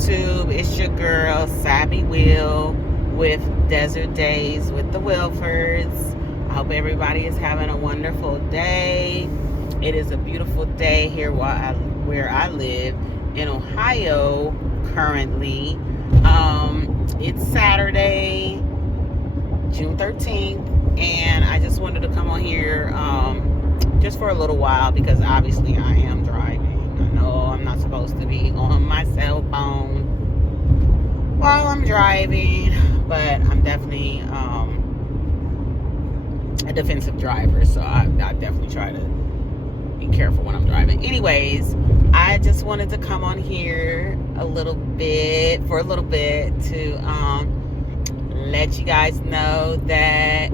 YouTube? It's your girl, Sabby Will, with Desert Days with the Wilfords. I hope everybody is having a wonderful day. It is a beautiful day here where I live in Ohio currently. It's Saturday, June 13th, and I just wanted to come on here just for a little while because obviously I am driving. I know I'm not supposed to be on my cell phone while I'm driving, but I'm definitely a defensive driver, so I definitely try to be careful when I'm driving. Anyways, I just wanted to come on here for a little bit to let you guys know that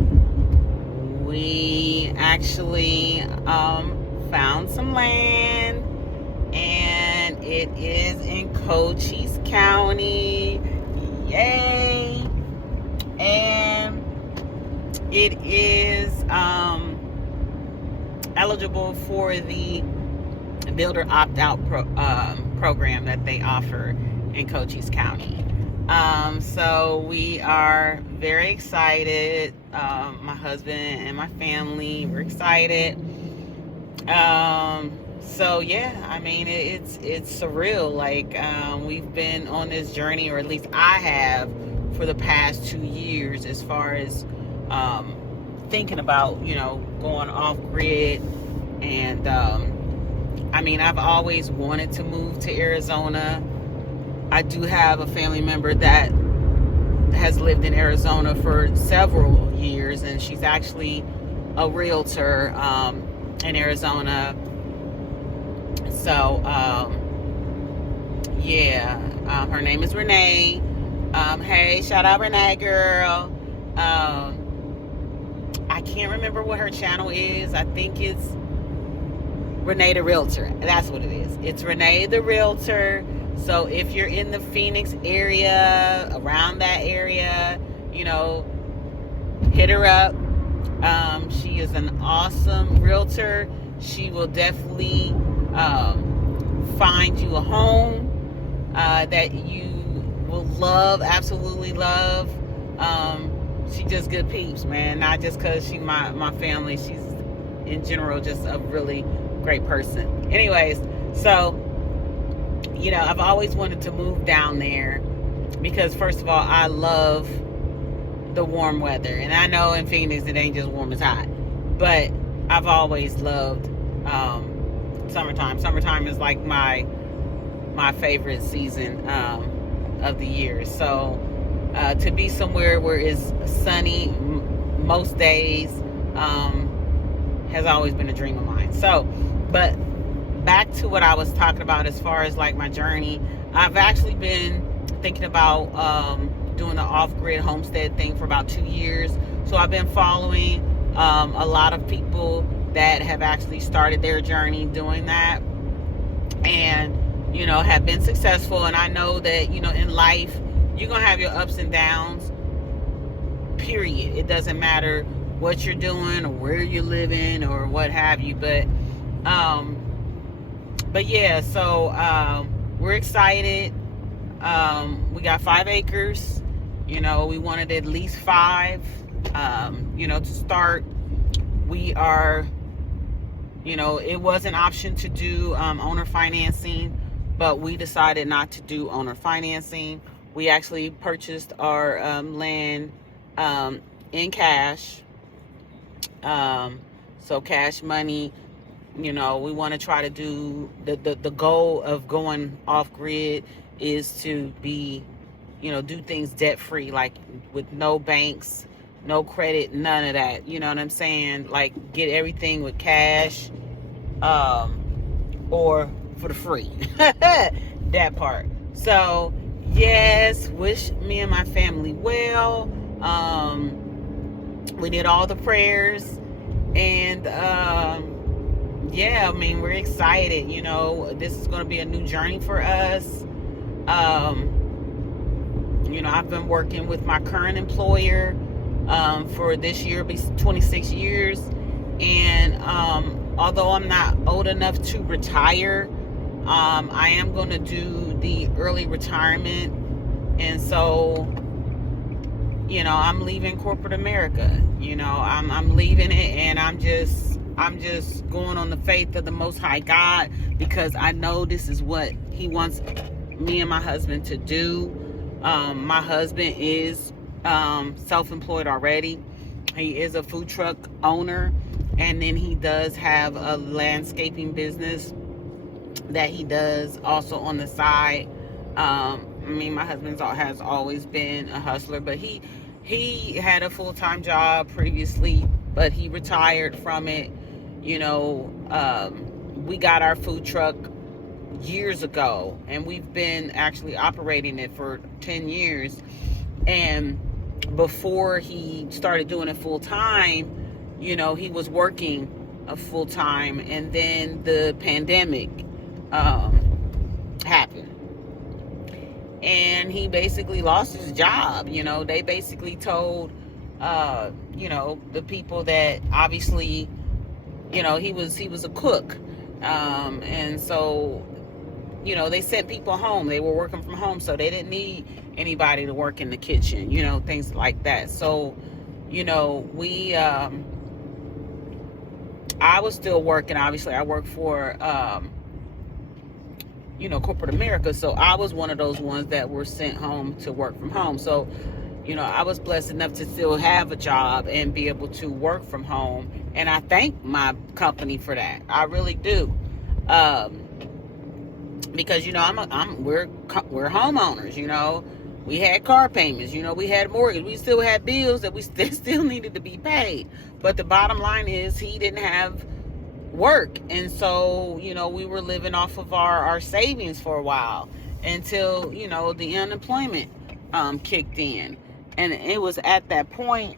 we actually found some land, and it is in Cochise County. Yay! And it is eligible for the builder opt-out program that they offer in Cochise County. So we are very excited. My husband and my family, we're excited. So yeah, I mean, it's surreal. Like, we've been on this journey, or at least I have, for the past 2 years, as far as thinking about, going off grid. And I mean, I've always wanted to move to Arizona. I do have a family member that has lived in Arizona for several years, and she's actually a realtor in Arizona. So yeah, her name is Renee. Hey, shout out Renee, girl. I can't remember what her channel is. I think it's Renee the Realtor. That's what it is. It's Renee the Realtor. So if you're in the Phoenix area, around that area, hit her up. She is an awesome realtor. She will definitely find you a home that you will love, absolutely love. She just good peeps, man. Not just because she's my family. She's, in general, just a really great person. Anyways, so, I've always wanted to move down there because, first of all, I love the warm weather. And I know in Phoenix it ain't just warm, it's hot. But I've always loved summertime. Summertime is like my favorite season of the year. So to be somewhere where it's sunny most days has always been a dream of mine. So, but back to what I was talking about as far as like my journey. I've actually been thinking about doing the off-grid homestead thing for about 2 years. So I've been following a lot of people that have actually started their journey doing that, and have been successful. And I know that in life you're gonna have your ups and downs, period. It doesn't matter what you're doing or where you're living or what have you. But yeah, so we're excited. We got 5 acres. We wanted at least 5 to start. We are, it was an option to do owner financing, but we decided not to do owner financing. We actually purchased our land in cash. So cash money. We want to try to do the goal of going off grid is to be, do things debt free, like with no banks, no credit, none of that. You know what I'm saying? Like, get everything with cash, or for the free. That part. So yes, wish me and my family well. We did all the prayers, and yeah, I mean, we're excited. This is going to be a new journey for us. I've been working with my current employer for this year, it'll be 26 years. And although I'm not old enough to retire, I am going to do the early retirement. And so, I'm leaving corporate America. I'm leaving it, and I'm just going on the faith of the Most High God, because I know this is what He wants me and my husband to do. My husband is self-employed already. He is a food truck owner, and then he does have a landscaping business that he does also on the side. My husband has always been a hustler, but he had a full-time job previously, but he retired from it. We got our food truck years ago, and we've been actually operating it for 10 years. And before he started doing it full-time, he was working a full-time, and then the pandemic happened. And he basically lost his job. They basically told, the people that obviously, he was a cook. And so, they sent people home. They were working from home, so they didn't need anybody to work in the kitchen, things like that. So, I was still working. Obviously, I work for, corporate America. So I was one of those ones that were sent home to work from home. So, I was blessed enough to still have a job and be able to work from home. And I thank my company for that. I really do. Because, we're homeowners, we had car payments, we had mortgage, we still had bills that we still needed to be paid. But the bottom line is he didn't have work, and so we were living off of our savings for a while until the unemployment kicked in. And it was at that point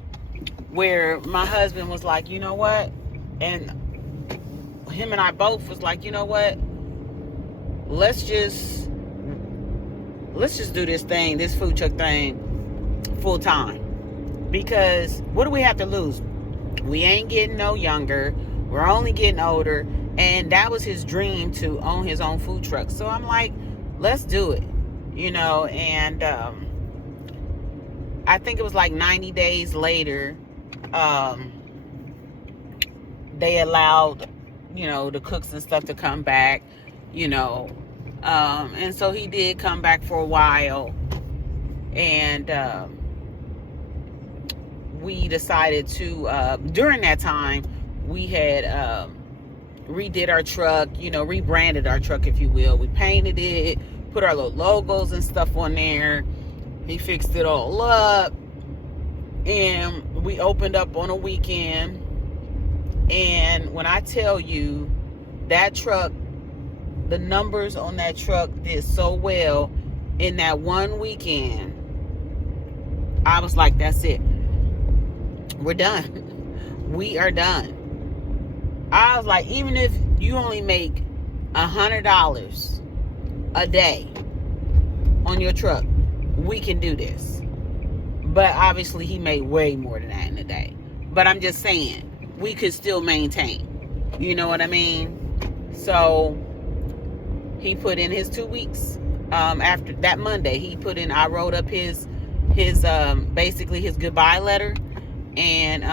where my husband was like, you know what, and him and I both was like, you know what, let's just do this food truck thing full time, because what do we have to lose? We ain't getting no younger. We're only getting older. And that was his dream, to own his own food truck. So I'm like, let's do it, and I think it was like 90 days later, they allowed, the cooks and stuff to come back, and so he did come back for a while. And we decided to, during that time, we had redid our truck, rebranded our truck, if you will. We painted it, put our little logos and stuff on there. He fixed it all up, and we opened up on a weekend. And when I tell you, that truck, the numbers on that truck did so well in that one weekend, I was like, that's it. We're done. We are done. I was like, even if you only make $100 a day on your truck, we can do this. But obviously he made way more than that in a day. But I'm just saying, we could still maintain. You know what I mean? So he put in his 2 weeks. After that Monday, I wrote up his basically his goodbye letter, and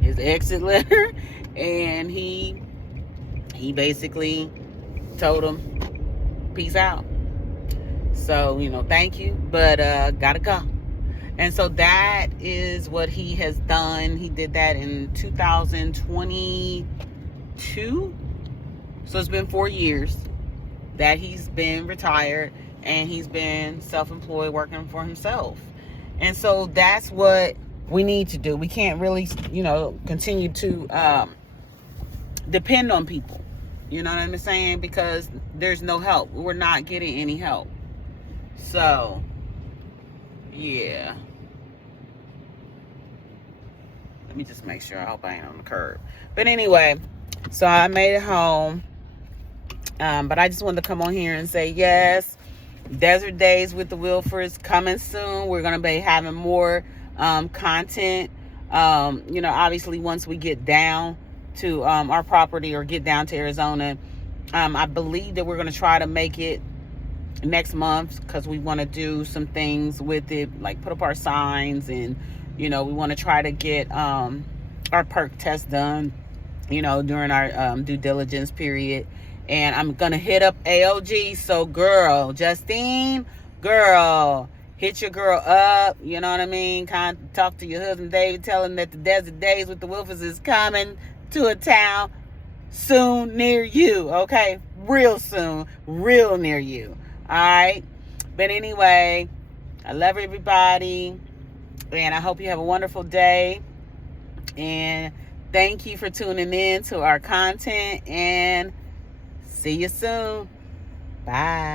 his exit letter, and he basically told him, peace out. So, thank you, but gotta go. And so that is what he has done. He did that in 2022. So it's been 4 years that he's been retired, and he's been self-employed working for himself. And so that's what we need to do. We can't really, continue to depend on people. You know what I'm saying? Because there's no help. We're not getting any help. So, yeah. Let me just make sure. I hope I ain't on the curb. But anyway, so I made it home. But I just wanted to come on here and say, yes, Desert Days with the Wilfords coming soon. We're going to be having more content. Obviously once we get down to our property, or get down to Arizona, I believe that we're going to try to make it next month, because we want to do some things with it, like put up our signs, and we want to try to get our perk test done, during our due diligence period. And I'm gonna hit up AOG. So girl, Justine, girl, hit your girl up, you know what I mean? Kind of talk to your husband David, tell him that the Desert Days with the Wolfers is coming to a town soon near you, okay? Real soon, real near you. All right. But anyway, I love everybody, and I hope you have a wonderful day. And thank you for tuning in to our content, and see you soon. Bye.